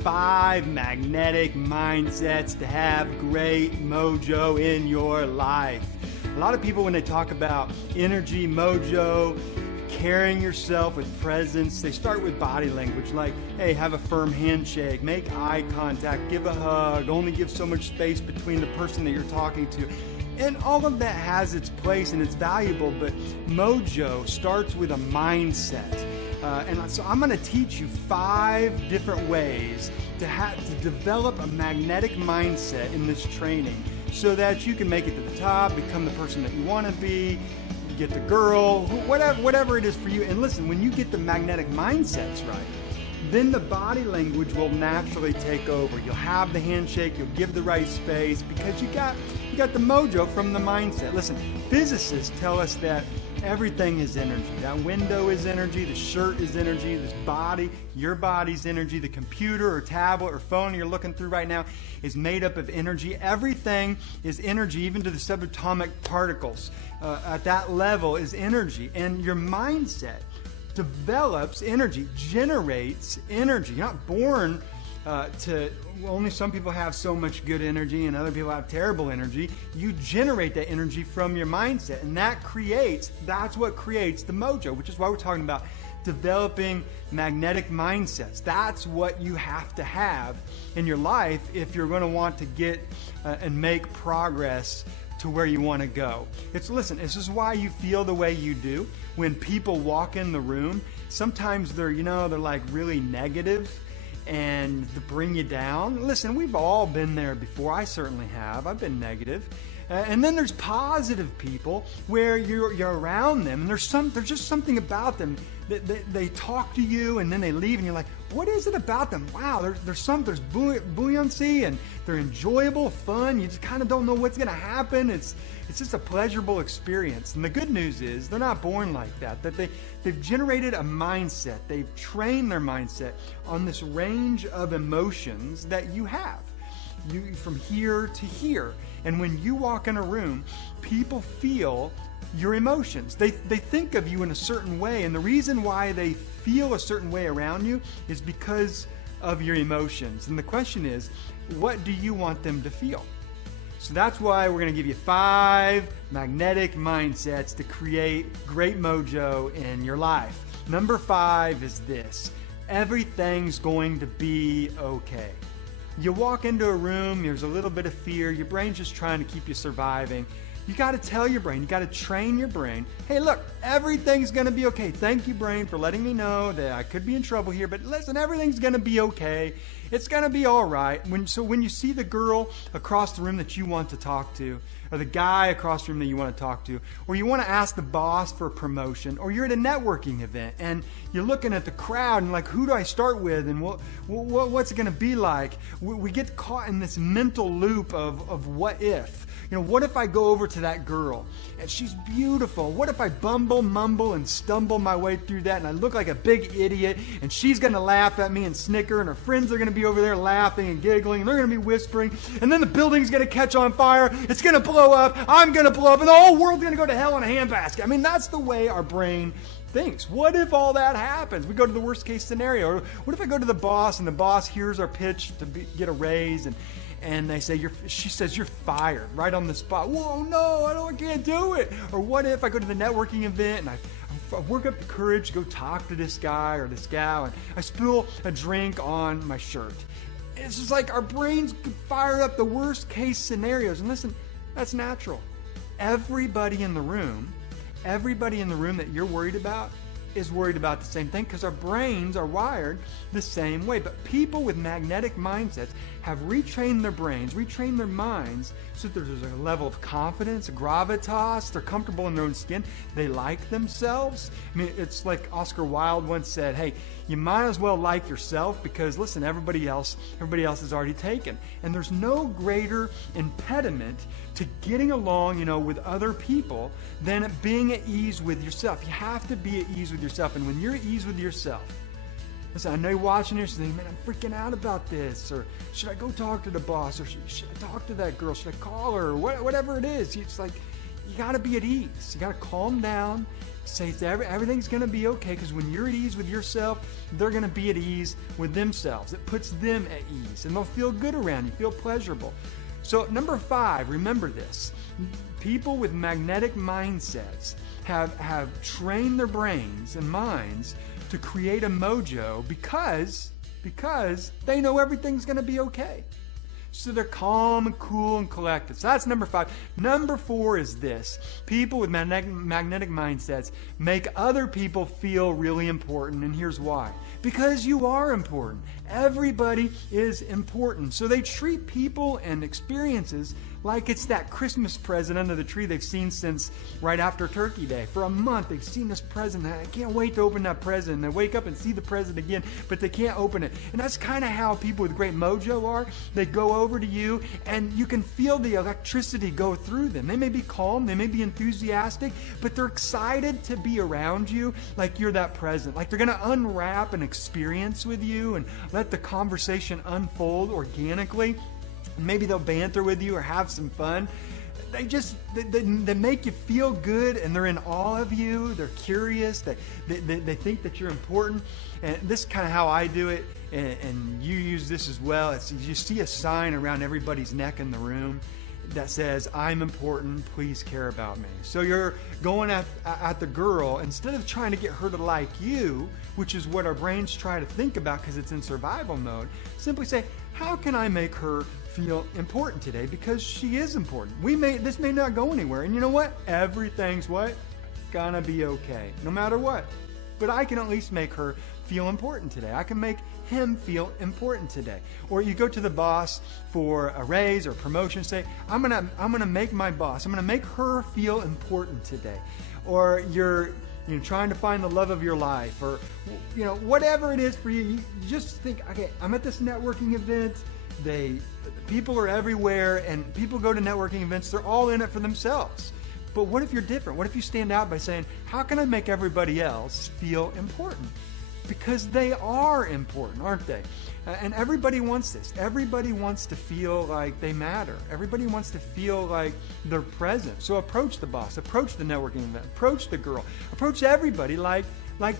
5 magnetic mindsets to have great mojo in your life. A lot of people, when they talk about energy, mojo, carrying yourself with presence, they start with body language like, hey, have a firm handshake, make eye contact, give a hug, only give so much space between the person that you're talking to. And all of that has its place and it's valuable, but mojo starts with a mindset. And so I'm going to teach you 5 different ways to develop a magnetic mindset in this training so that you can make it to the top, become the person that you want to be, get the girl, whatever it is for you. And listen, when you get the magnetic mindsets right, then the body language will naturally take over. You'll have the handshake, you'll give the right space because you got the mojo from the mindset. Listen, physicists tell us that everything is energy. That window is energy, the shirt is energy, this body, your body's energy, the computer or tablet or phone you're looking through right now is made up of energy. Everything is energy, even to the subatomic particles. At that level is energy. And your mindset develops energy, generates energy. You're not born only some people have so much good energy and other people have terrible energy. You generate that energy from your mindset, and that's what creates the mojo, which is why we're talking about developing magnetic mindsets. That's what you have to have in your life if you're going to want to get and make progress to where you want to go. Listen, this is why you feel the way you do. When people walk in the room, sometimes they're like really negative and to bring you down. Listen, we've all been there before. I certainly have. I've been negative. And then there's positive people where you're around them, and there's just something about them that they talk to you and then they leave, and you're like, what is it about them? Wow, there's buoyancy, and they're enjoyable, fun. You just kind of don't know what's going to happen. It's just a pleasurable experience. And the good news is they're not born like that. That they've generated a mindset. They've trained their mindset on this range of emotions that you have. From here to here. And when you walk in a room, people feel your emotions. They think of you in a certain way, and the reason why they feel a certain way around you is because of your emotions. And the question is, what do you want them to feel? So that's why we're going to give you 5 magnetic mindsets to create great mojo in your life. Number 5 is this: everything's going to be okay. You walk into a room, there's a little bit of fear, your brain's just trying to keep you surviving. You got to tell your brain, you got to train your brain, hey, look, everything's going to be okay. Thank you, brain, for letting me know that I could be in trouble here, but listen, everything's going to be okay. It's going to be all right. So when you see the girl across the room that you want to talk to, or the guy across the room that you want to talk to, or you want to ask the boss for a promotion, or you're at a networking event and you're looking at the crowd and like, who do I start with, and what's it going to be like? We get caught in this mental loop of what if. What if I go over to that girl and she's beautiful? What if I bumble, mumble, and stumble my way through that and I look like a big idiot and she's going to laugh at me and snicker and her friends are going to be over there laughing and giggling and they're going to be whispering and then the building's going to catch on fire, it's going to blow up, I'm going to blow up, and the whole world's going to go to hell in a handbasket. I mean, that's the way our brain thinks. What if all that happens? We go to the worst case scenario. Or what if I go to the boss and the boss hears our pitch to get a raise and they say, she says, you're fired right on the spot. Whoa, no, I can't do it. Or what if I go to the networking event and I work up the courage to go talk to this guy or this gal and I spill a drink on my shirt. It's just like our brains fire up the worst case scenarios. And listen, that's natural. Everybody in the room that you're worried about is worried about the same thing because our brains are wired the same way. But people with magnetic mindsets have retrained their brains, retrained their minds so that there's a level of confidence, gravitas, they're comfortable in their own skin, they like themselves. I mean, it's like Oscar Wilde once said, hey, you might as well like yourself because listen, everybody else is already taken. And there's no greater impediment to getting along, with other people than being at ease with yourself. You have to be at ease with yourself. And when you're at ease with yourself, listen, I know you're watching this and thinking, man, I'm freaking out about this. Or should I go talk to the boss? Or should I talk to that girl? Should I call her? Or whatever it is. It's like you got to be at ease. You got to calm down. Say everything's going to be okay, because when you're at ease with yourself, they're going to be at ease with themselves. It puts them at ease, and they'll feel good around you, feel pleasurable. So number 5, remember this. People with magnetic mindsets have trained their brains and minds to create a mojo because they know everything's going to be okay. So they're calm and cool and collected. So that's number 5. Number 4 is this. People with magnetic mindsets make other people feel really important. And here's why. Because you are important. Everybody is important. So they treat people and experiences like it's that Christmas present under the tree they've seen since right after Turkey Day. For a month, they've seen this present. I can't wait to open that present. And they wake up and see the present again, but they can't open it. And that's kind of how people with great mojo are. They go over to you, and you can feel the electricity go through them. They may be calm, they may be enthusiastic, but they're excited to be around you like you're that present. Like they're going to unwrap an experience with you and let the conversation unfold organically. Maybe they'll banter with you or have some fun. They make you feel good, and they're in awe of you. They're curious. They think that you're important. And this is kind of how I do it, and you use this as well. It's you see a sign around everybody's neck in the room that says, "I'm important, please care about me." So you're going at the girl, instead of trying to get her to like you, which is what our brains try to think about because it's in survival mode, simply say, how can I make her feel important today, because she is important. This may not go anywhere, and you know what? Everything's gonna be okay, no matter what. But I can at least make her feel important today. I can make him feel important today. Or you go to the boss for a raise or promotion, say, I'm gonna make my boss, I'm gonna make her feel important today. Or you're trying to find the love of your life, or whatever it is for you. You just think, okay, I'm at this networking event. People are everywhere, and people go to networking events. They're all in it for themselves. But what if you're different? What if you stand out by saying, how can I make everybody else feel important? Because they are important, aren't they? And everybody wants this. Everybody wants to feel like they matter. Everybody wants to feel like they're present. So approach the boss, approach the networking event, approach the girl, approach everybody like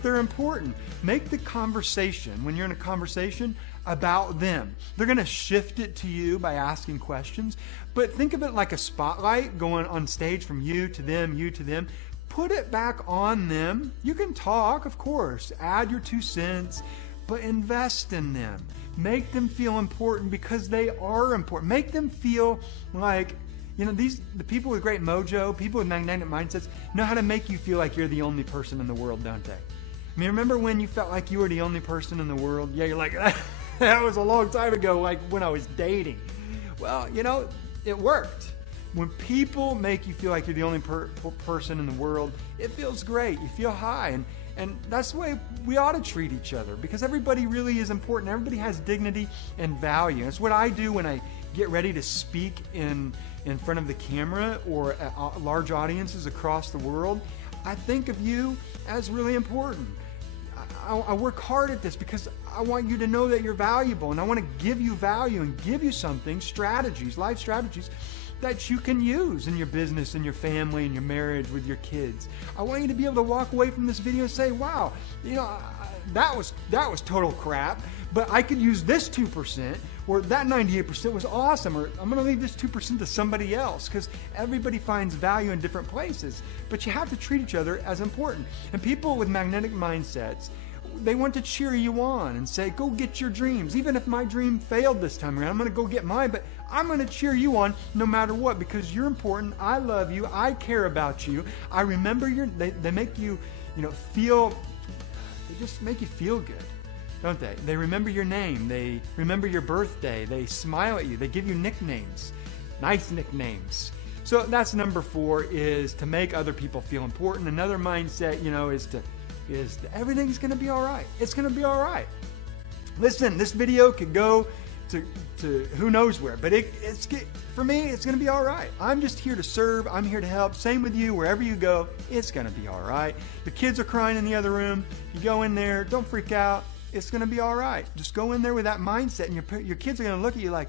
they're important. Make the conversation, when you're in a conversation, about them. They're going to shift it to you by asking questions, but think of it like a spotlight going on stage from you to them, you to them. Put it back on them. You can talk, of course, add your 2 cents, but invest in them. Make them feel important because they are important. Make them feel like, the people with great mojo, people with magnetic mindsets know how to make you feel like you're the only person in the world, don't they? I mean, remember when you felt like you were the only person in the world? Yeah, you're like, that was a long time ago, like when I was dating. Well, it worked. When people make you feel like you're the only person in the world, it feels great. You feel high. And that's the way we ought to treat each other, because everybody really is important. Everybody has dignity and value. It's what I do when I get ready to speak in front of the camera or at large audiences across the world. I think of you as really important. I work hard at this because I want you to know that you're valuable, and I want to give you value and give you something, strategies, life strategies that you can use in your business, in your family, in your marriage, with your kids. I want you to be able to walk away from this video and say, wow, that was total crap, but I could use this 2%, or that 98% was awesome, or I'm going to leave this 2% to somebody else, because everybody finds value in different places. But you have to treat each other as important. And people with magnetic mindsets, they want to cheer you on and say, go get your dreams. Even if my dream failed this time around, I'm going to go get mine, but I'm going to cheer you on no matter what, because you're important. I love you. I care about you. I remember they make you, feel, they just make you feel good, don't they? They remember your name. They remember your birthday. They smile at you. They give you nicknames, nice nicknames. So that's number 4, is to make other people feel important. Another mindset, is everything's going to be all right. It's going to be all right. Listen, this video could go to who knows where, but for me, it's going to be all right. I'm just here to serve. I'm here to help. Same with you. Wherever you go, it's going to be all right. The kids are crying in the other room. You go in there. Don't freak out. It's going to be all right. Just go in there with that mindset, and your kids are going to look at you like,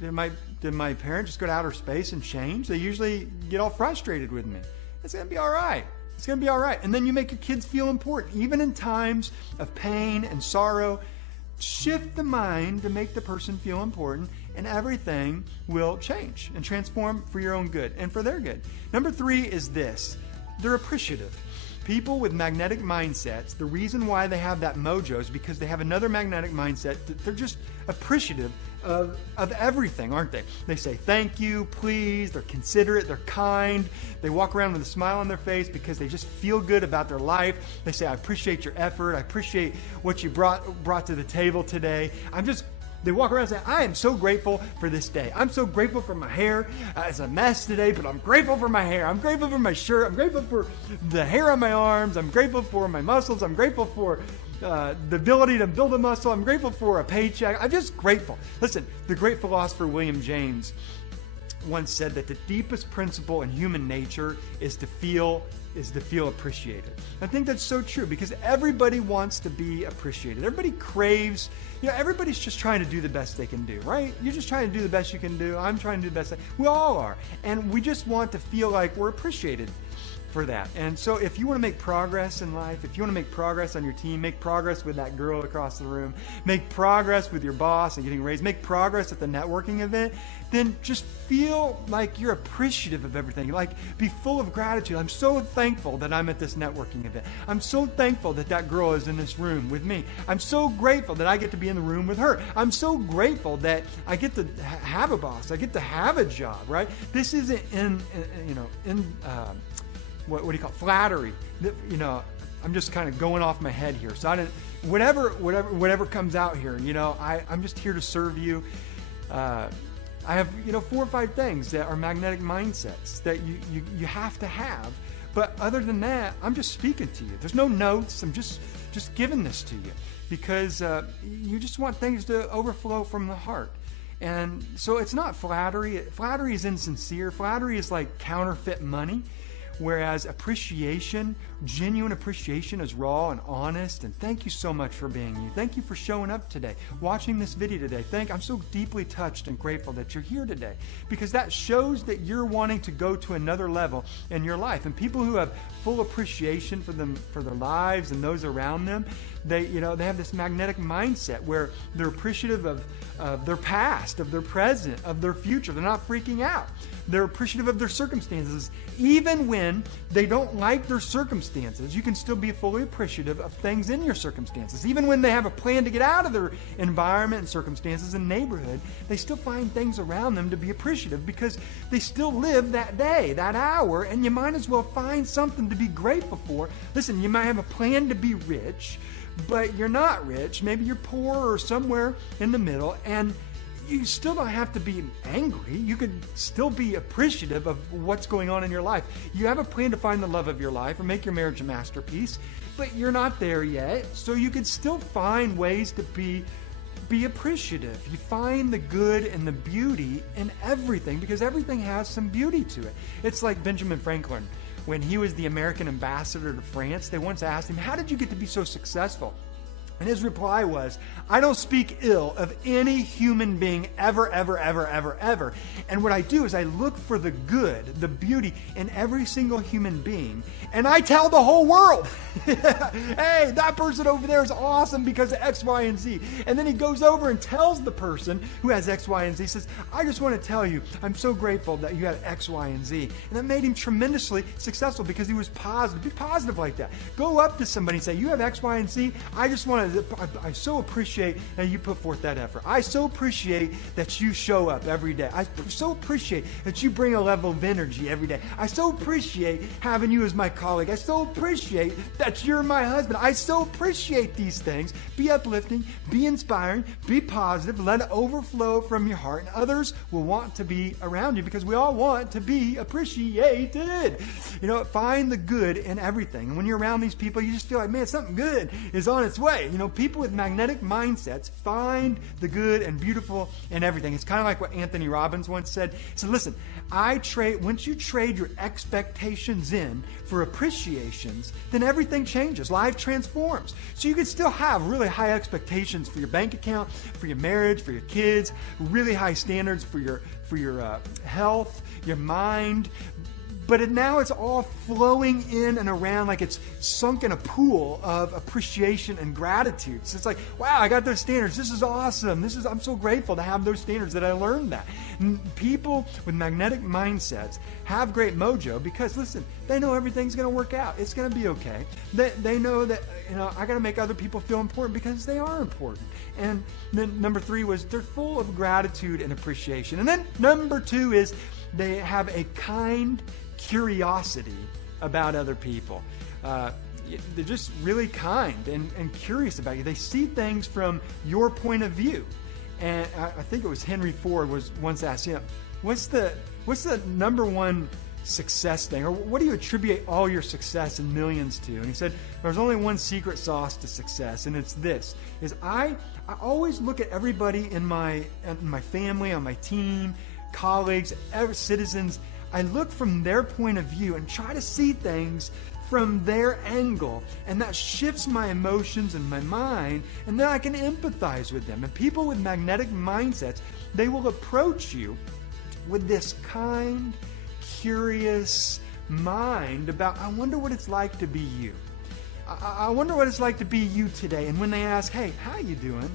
did my parent just go to outer space and change? They usually get all frustrated with me. It's going to be all right. It's going to be all right. And then you make your kids feel important. Even in times of pain and sorrow, shift the mind to make the person feel important, and everything will change and transform for your own good and for their good. Number 3 is this. They're appreciative. People with magnetic mindsets, the reason why they have that mojo is because they have another magnetic mindset. They're just appreciative of everything, aren't they? They say thank you, please, they're considerate, they're kind. They walk around with a smile on their face because they just feel good about their life. They say, I appreciate your effort. I appreciate what you brought to the table today. They walk around and say, I am so grateful for this day. I'm so grateful for my hair. It's a mess today, but I'm grateful for my hair. I'm grateful for my shirt. I'm grateful for the hair on my arms. I'm grateful for my muscles. I'm grateful for the ability to build a muscle. I'm grateful for a paycheck. I'm just grateful. Listen, the great philosopher William James once said that the deepest principle in human nature is to feel appreciated. I think that's so true because everybody wants to be appreciated. Everybody craves, everybody's just trying to do the best they can do, right? You're just trying to do the best you can do. I'm trying to do the best. We all are. And we just want to feel like we're appreciated for that. And so if you want to make progress in life, if you want to make progress on your team, make progress with that girl across the room, make progress with your boss and getting raised, make progress at the networking event, then just feel like you're appreciative of everything. Like, be full of gratitude. I'm so thankful that I'm at this networking event. I'm so thankful that that girl is in this room with me. I'm so grateful that I get to be in the room with her. I'm so grateful that I get to have a boss. I get to have a job, right? This isn't what do you call it? Flattery. I'm just kind of going off my head here. So whatever comes out here, I'm just here to serve you. I have 4 or 5 things that are magnetic mindsets that you have to have. But other than that, I'm just speaking to you. There's no notes. I'm just giving this to you because you just want things to overflow from the heart. And so it's not flattery. Flattery is insincere. Flattery is like counterfeit money. Whereas appreciation, genuine appreciation is raw and honest. And thank you so much for being you. Thank you for showing up today, watching this video today. I'm so deeply touched and grateful that you're here today because that shows that you're wanting to go to another level in your life. And people who have full appreciation for their lives and those around them, they have this magnetic mindset where they're appreciative of their past, of their present, of their future. They're not freaking out. They're appreciative of their circumstances. Even when they don't like their circumstances, you can still be fully appreciative of things in your circumstances. Even when they have a plan to get out of their environment and circumstances and neighborhood, they still find things around them to be appreciative because they still live that day, that hour, and you might as well find something to be grateful for. Listen, you might have a plan to be rich, but you're not rich. Maybe you're poor or somewhere in the middle, and you still don't have to be angry. You could still be appreciative of what's going on in your life. You have a plan to find the love of your life or make your marriage a masterpiece, but you're not there yet. So you could still find ways to be appreciative. You find the good and the beauty in everything because everything has some beauty to it. It's like Benjamin Franklin. When he was the American ambassador to France, they once asked him, how did you get to be so successful? And his reply was, I don't speak ill of any human being ever, ever, ever, ever, ever. And what I do is I look for the good, the beauty in every single human being. And I tell the whole world, hey, that person over there is awesome because of X, Y, and Z. And then he goes over and tells the person who has X, Y, and Z, says, I just want to tell you, I'm so grateful that you had X, Y, and Z. And that made him tremendously successful because he was positive. Be positive like that. Go up to somebody and say, you have X, Y, and Z. I so appreciate that you put forth that effort. I so appreciate that you show up every day. I so appreciate that you bring a level of energy every day. I so appreciate having you as my colleague. I so appreciate that you're my husband. I so appreciate these things. Be uplifting, be inspiring, be positive, let it overflow from your heart, and others will want to be around you because we all want to be appreciated. Find the good in everything. And when you're around these people, you just feel like, man, something good is on its way. People with magnetic mindsets find the good and beautiful in everything. It's kind of like what Anthony Robbins once said. He said, listen, once you trade your expectations in for appreciations, then everything changes. Life transforms. So you can still have really high expectations for your bank account, for your marriage, for your kids, really high standards for your health, your mind. But now it's all flowing in and around like it's sunk in a pool of appreciation and gratitude. So it's like, wow, I got those standards. This is awesome. I'm so grateful to have those standards, that I learned that. And people with magnetic mindsets have great mojo because, listen, they know everything's going to work out. It's going to be okay. They know that, I got to make other people feel important because they are important. And then number 3 was they're full of gratitude and appreciation. And then number 2 is they have a kind curiosity about other people. They're just really kind and curious about you. They see things from your point of view. And I think it was Henry Ford was once asked, what's the number one success thing, or what do you attribute all your success and millions to? And he said, there's only one secret sauce to success, and it's this: is I always look at everybody in my family, on my team, colleagues, citizens. I look from their point of view and try to see things from their angle, and that shifts my emotions and my mind, and then I can empathize with them. And people with magnetic mindsets, they will approach you with this kind, curious mind about, I wonder what it's like to be you. I wonder what it's like to be you today. And when they ask, hey, how you doing?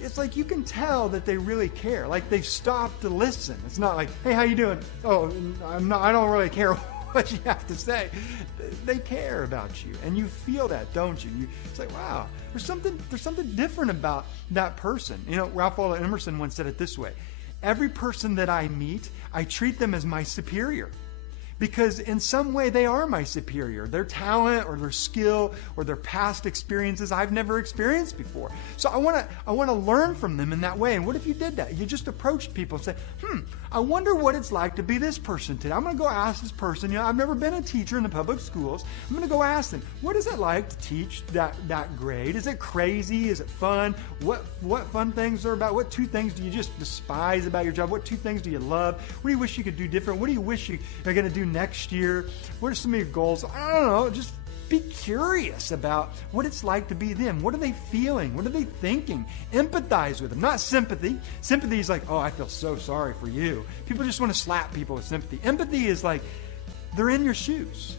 It's like you can tell that they really care. Like they've stopped to listen. It's not like, hey, how you doing? Oh, I don't really care what you have to say. They care about you, and you feel that, don't you? It's like, wow, there's something different about that person. Ralph Waldo Emerson once said it this way: every person that I meet, I treat them as my superior. Because in some way they are my superior. Their talent or their skill or their past experiences I've never experienced before. So I want to learn from them in that way. And what if you did that? You just approached people and say, I wonder what it's like to be this person today. I'm going to go ask this person. I've never been a teacher in the public schools. I'm going to go ask them, what is it like to teach that grade? Is it crazy? Is it fun? What fun things are about? What 2 things do you just despise about your job? What 2 things do you love? What do you wish you could do different? What do you wish you're going to do next year? What are some of your goals? I don't know. Just be curious about what it's like to be them. What are they feeling? What are they thinking? Empathize with them, not sympathy. Sympathy is like, oh, I feel so sorry for you. People just want to slap people with sympathy. Empathy is like, they're in your shoes.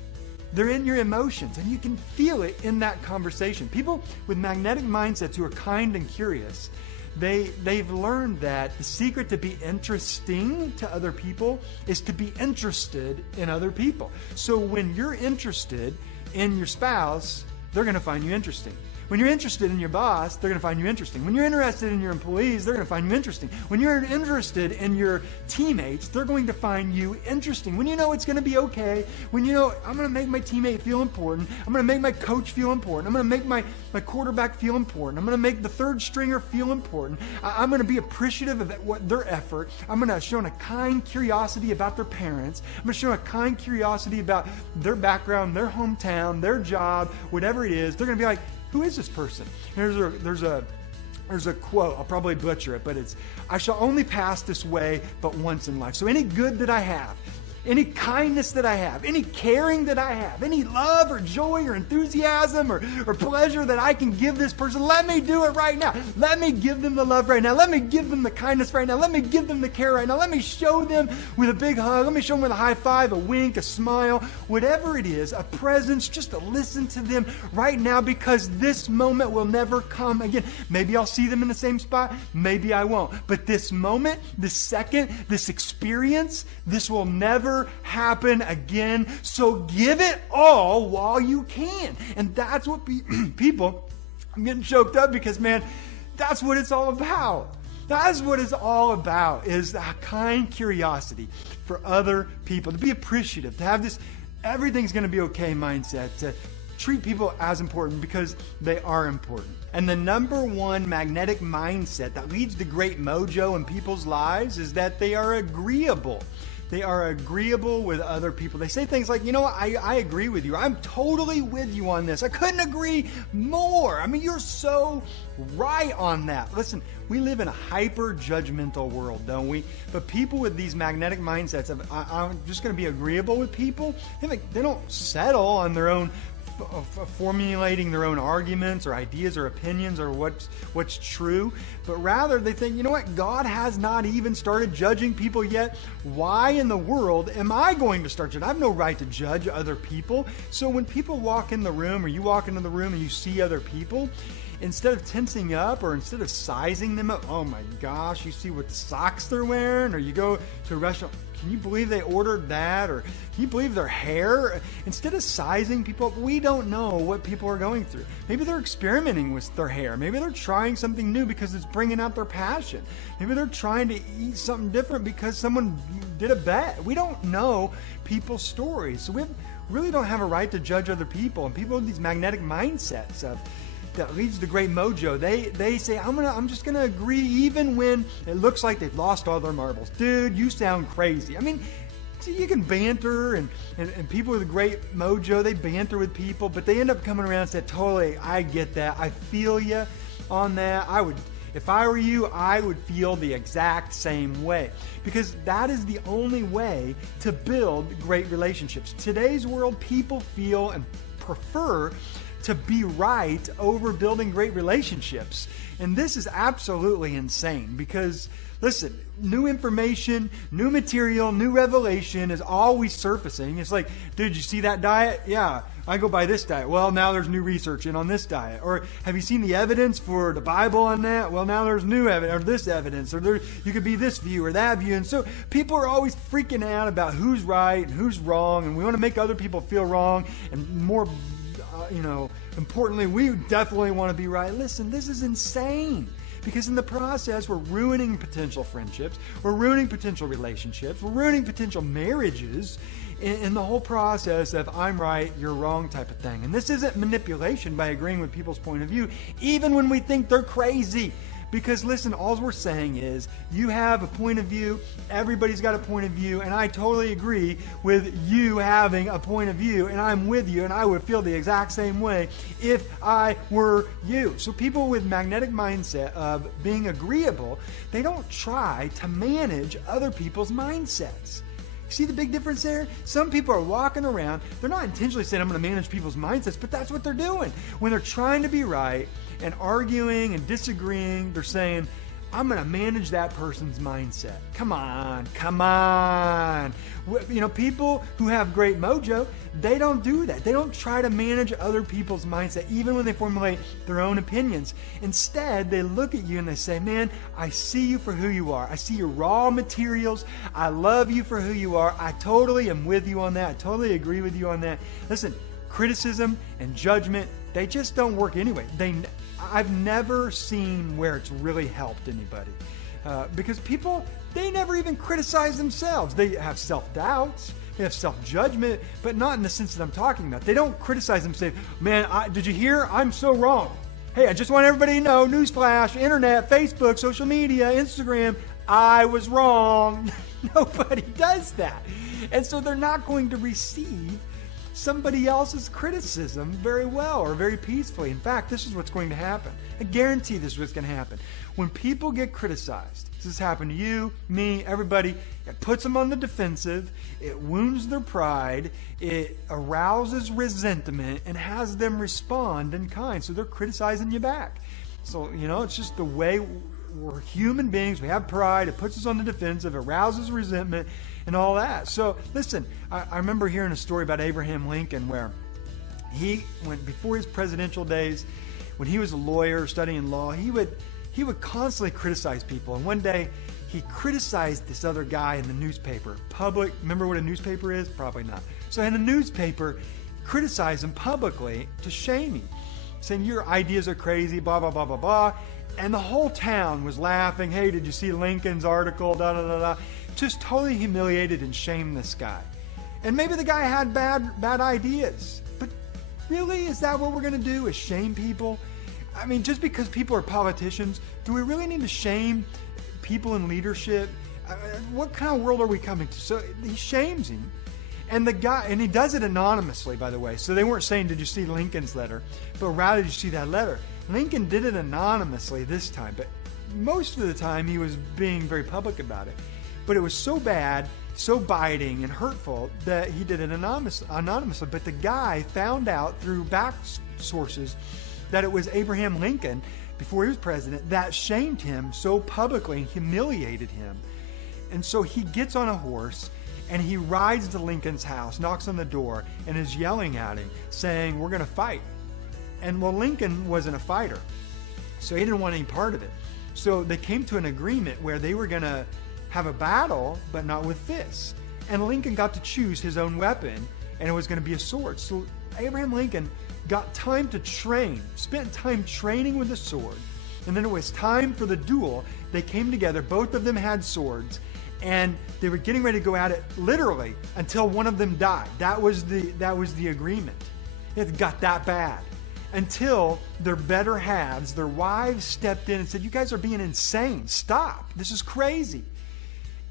They're in your emotions, and you can feel it in that conversation. People with magnetic mindsets who are kind and curious, they've learned that the secret to be interesting to other people is to be interested in other people. So when you're interested in your spouse, they're going to find you interesting. When you're interested in your boss, they're going to find you interesting. When you're interested in your employees, they're going to find you interesting. When you're interested in your teammates, they're going to find you interesting. When you know it's going to be okay, when you know, I'm going to make my teammate feel important, I'm going to make my coach feel important, I'm going to make my quarterback feel important, I'm going to make the third stringer feel important, I'm going to be appreciative of their effort, I'm going to show a kind curiosity about their parents, I'm going to show a kind curiosity about their background, their hometown, their job, whatever it is. They're going to be like, who is this person? There's a quote, I'll probably butcher it, but it's, I shall only pass this way but once in life. So any good that I have, any kindness that I have, any caring that I have, any love or joy or enthusiasm or pleasure that I can give this person, let me do it right now. Let me give them the love right now. Let me give them the kindness right now. Let me give them the care right now. Let me show them with a big hug. Let me show them with a high five, a wink, a smile, whatever it is, a presence, just to listen to them right now, because this moment will never come again. Maybe I'll see them in the same spot. Maybe I won't. But this moment, this second, this experience, this will never happen again. So give it all while you can. And that's what people, I'm getting choked up because, man, that's what it's all about. That's what it's all about, is a kind curiosity for other people, to be appreciative, to have this everything's going to be okay mindset, to treat people as important because they are important. And the number one magnetic mindset that leads to great mojo in people's lives is that they are agreeable. They are agreeable with other people. They say things like, you know what, I agree with you. I'm totally with you on this. I couldn't agree more. I mean, you're so right on that. Listen, we live in a hyper-judgmental world, don't we? But people with these magnetic mindsets of, I'm just going to be agreeable with people, they don't settle on their own formulating their own arguments or ideas or opinions or what's true, but rather they think, you know what, God has not even started judging people yet. Why in the world am I going to start judging? I have no right to judge other people. So when people walk in the room, or you walk into the room and you see other people, instead of tensing up or instead of sizing them up, oh my gosh, you see what socks they're wearing, or you go to a restaurant, can you believe they ordered that? Or can you believe their hair? Instead of sizing people up, we don't know what people are going through. Maybe they're experimenting with their hair. Maybe they're trying something new because it's bringing out their passion. Maybe they're trying to eat something different because someone did a bet. We don't know people's stories. So we really don't have a right to judge other people. And people with these magnetic mindsets that leads to great mojo, they say, I'm just gonna agree even when it looks like they've lost all their marbles. Dude, you sound crazy. I mean, see, you can banter, and people with a great mojo, they banter with people, but they end up coming around and say, totally, I get that, I feel you on that. If I were you, I would feel the exact same way, because that is the only way to build great relationships. Today's world, people feel and prefer to be right over building great relationships. And this is absolutely insane, because listen, new information, new material, new revelation is always surfacing. It's like, dude, you see that diet? Yeah, I go by this diet. Well, now there's new research in on this diet. Or have you seen the evidence for the Bible on that? Well, now there's new evidence, or this evidence, or you could be this view or that view. And so people are always freaking out about who's right and who's wrong, and we want to make other people feel wrong, and more importantly, we definitely want to be right. Listen, this is insane, because in the process, we're ruining potential friendships, we're ruining potential relationships, we're ruining potential marriages in the whole process of I'm right, you're wrong type of thing. And this isn't manipulation by agreeing with people's point of view, even when we think they're crazy. Because listen, all we're saying is you have a point of view, everybody's got a point of view, and I totally agree with you having a point of view, and I'm with you, and I would feel the exact same way if I were you. So people with magnetic mindset of being agreeable, they don't try to manage other people's mindsets. See the big difference there? Some people are walking around, they're not intentionally saying I'm going to manage people's mindsets, but that's what they're doing. When they're trying to be right and arguing and disagreeing, they're saying, I'm going to manage that person's mindset. Come on. People who have great mojo, they don't do that. They don't try to manage other people's mindset, even when they formulate their own opinions. Instead, they look at you and they say, man, I see you for who you are. I see your raw materials. I love you for who you are. I totally am with you on that. I totally agree with you on that. Listen, criticism and judgment, they just don't work anyway. I've never seen where it's really helped anybody. Because people, they never even criticize themselves. They have self-doubts, they have self-judgment, but not in the sense that I'm talking about. They don't criticize themselves. Man, did you hear? I'm so wrong. Hey, I just want everybody to know, newsflash, internet, Facebook, social media, Instagram, I was wrong. Nobody does that. And so they're not going to receive somebody else's criticism very well or very peacefully. In fact, this is what's going to happen. I guarantee this is what's going to happen. When people get criticized, this has happened to you, me, everybody, it puts them on the defensive, it wounds their pride, it arouses resentment, and has them respond in kind. So they're criticizing you back. So, it's just the way we're human beings. We have pride. It puts us on the defensive, arouses resentment, and all that. So listen, I remember hearing a story about Abraham Lincoln where before his presidential days, when he was a lawyer studying law, he would constantly criticize people. And one day he criticized this other guy in the newspaper. Remember what a newspaper is? Probably not. So in the newspaper, criticized him publicly to shame him, saying your ideas are crazy, blah, blah, blah, blah, blah. And the whole town was laughing. Hey, did you see Lincoln's article? Da, da, da, da. Just totally humiliated and shamed this guy. And maybe the guy had bad ideas. But really, is that what we're going to do, is shame people? I mean, just because people are politicians, do we really need to shame people in leadership What kind of world are we coming to? So he shames him. And the guy, and he does it anonymously, by the way. So they weren't saying, did you see Lincoln's letter? But rather, did you see that letter? Lincoln did it anonymously this time. But most of the time, he was being very public about it. But it was so bad, so biting and hurtful that he did it anonymously. But the guy found out through back sources that it was Abraham Lincoln, before he was president, that shamed him so publicly and humiliated him. And so he gets on a horse and he rides to Lincoln's house, knocks on the door, and is yelling at him, saying, we're going to fight. And well, Lincoln wasn't a fighter, so he didn't want any part of it. So they came to an agreement where they were going to have a battle, but not with fists. And Lincoln got to choose his own weapon, and it was going to be a sword. So Abraham Lincoln got time to train, spent time training with a sword. And then it was time for the duel. They came together, both of them had swords, and they were getting ready to go at it literally until one of them died. That was the agreement. It got that bad. Until their better halves, their wives, stepped in and said, you guys are being insane. Stop. This is crazy.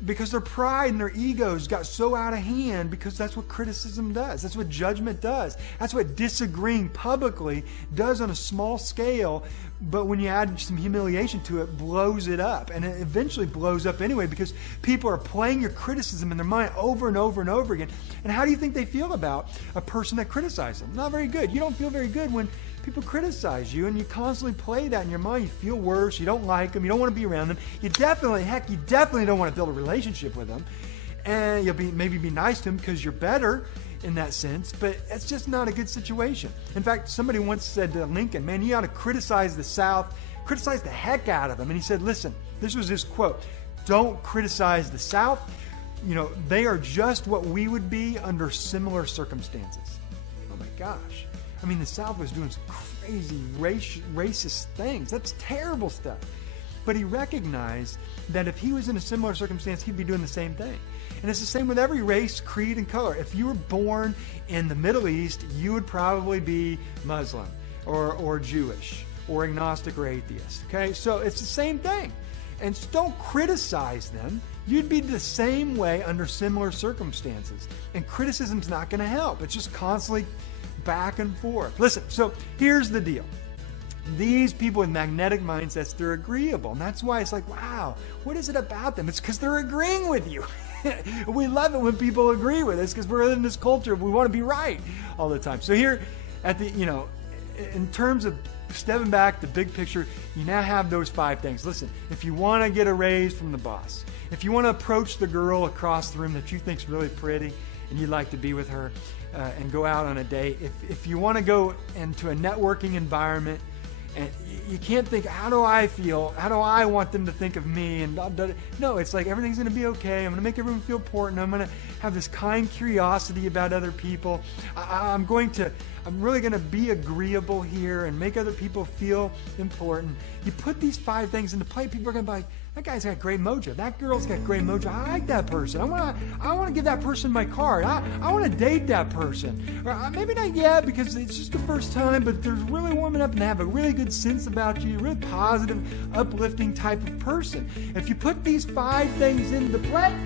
Because their pride and their egos got so out of hand, because that's what criticism does. That's what judgment does. That's what disagreeing publicly does on a small scale. But when you add some humiliation to it, blows it up. And it eventually blows up anyway, because people are playing your criticism in their mind over and over and over again. And how do you think they feel about a person that criticizes them? Not very good. You don't feel very good when people criticize you, and you constantly play that in your mind. You feel worse. You don't like them. You don't want to be around them. You definitely don't want to build a relationship with them. And you'll maybe be nice to them because you're better in that sense, but it's just not a good situation. In fact, somebody once said to Lincoln, man, you ought to criticize the South, criticize the heck out of them. And he said, listen, this was his quote, don't criticize the South. You know, they are just what we would be under similar circumstances. Oh my gosh. I mean, the South was doing some crazy racist things. That's terrible stuff. But he recognized that if he was in a similar circumstance, he'd be doing the same thing. And it's the same with every race, creed, and color. If you were born in the Middle East, you would probably be Muslim or Jewish or agnostic or atheist. Okay? So it's the same thing. And so don't criticize them. You'd be the same way under similar circumstances. And criticism's not going to help. It's just constantly back and forth. Listen, so here's the deal. These people with magnetic mindsets, they're agreeable. And that's why it's like, wow, what is it about them? It's because they're agreeing with you. We love it when people agree with us because we're in this culture. We want to be right all the time. So here at the, in terms of stepping back, the big picture, you now have those 5 things. Listen, if you want to get a raise from the boss, if you want to approach the girl across the room that you think's really pretty and you'd like to be with her and go out on a date, if you want to go into a networking environment, and you can't think, how do I feel? How do I want them to think of me? And no, it's like everything's going to be okay. I'm going to make everyone feel important. I'm going to have this kind curiosity about other people. I'm really going to be agreeable here and make other people feel important. You put these 5 things into play, people are going to be like, that guy's got great mojo. That girl's got great mojo. I like that person. I want to give that person my card. I want to date that person. Or maybe not yet because it's just the first time, but they're really warming up and they have a really good sense about you, really positive, uplifting type of person. If you put these 5 things into play,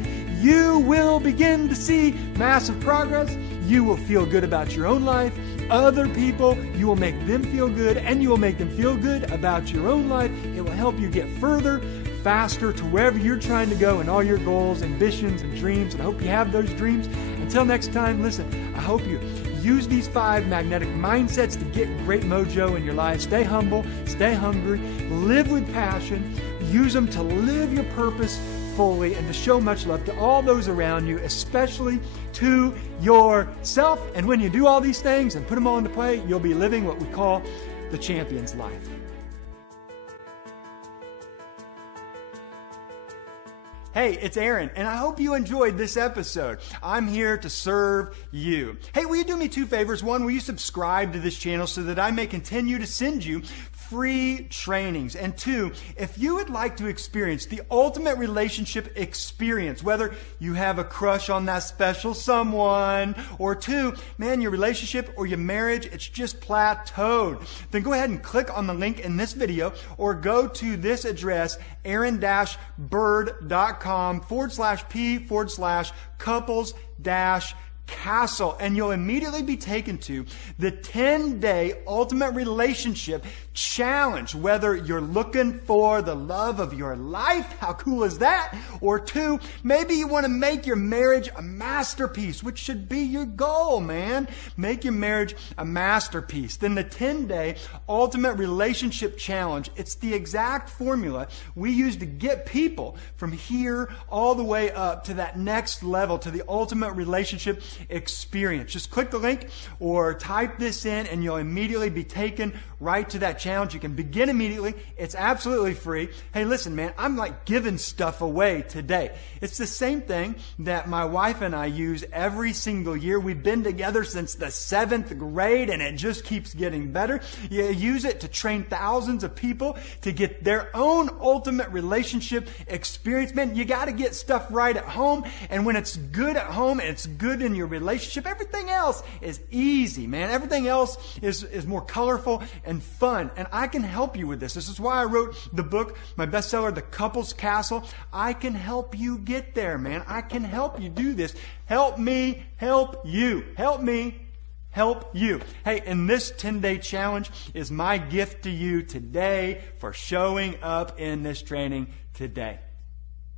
you will begin to see massive progress. You will feel good about your own life. Other people, you will make them feel good, and you will make them feel good about your own life. It will help you get further, faster to wherever you're trying to go and all your goals, ambitions, and dreams. And I hope you have those dreams. Until next time, listen, I hope you use these 5 magnetic mindsets to get great mojo in your life. Stay humble, stay hungry, live with passion, use them to live your purpose fully and to show much love to all those around you, especially to yourself. And when you do all these things and put them all into play, you'll be living what we call the champion's life. Hey, it's Aaron, and I hope you enjoyed this episode. I'm here to serve you. Hey, will you do me 2 favors? One, will you subscribe to this channel so that I may continue to send you free trainings. And 2, if you would like to experience the ultimate relationship experience, whether you have a crush on that special someone, or 2, man, your relationship or your marriage, it's just plateaued, then go ahead and click on the link in this video or go to this address, aaron-bird.com/p/couples-castle, and you'll immediately be taken to the 10-day ultimate relationship challenge. Whether you're looking for the love of your life, how cool is that? Or 2, maybe you want to make your marriage a masterpiece, which should be your goal, man. Make your marriage a masterpiece. Then the 10-day ultimate relationship challenge, it's the exact formula we use to get people from here all the way up to that next level, to the ultimate relationship experience. Just click the link or type this in and you'll immediately be taken right to that challenge. You can begin immediately. It's absolutely free. Hey, listen, man, I'm like giving stuff away today. It's the same thing that my wife and I use every single year. We've been together since the 7th grade and it just keeps getting better. You use it to train thousands of people to get their own ultimate relationship experience. Man, you got to get stuff right at home. And when it's good at home and it's good in your relationship, everything else is easy, man. Everything else is more colorful and fun. And I can help you with this. This is why I wrote the book, my bestseller, The Couples Castle. I can help you get there, man. I can help you do this. Help me help you. Help me help you. Hey, and this 10-day challenge is my gift to you today for showing up in this training today.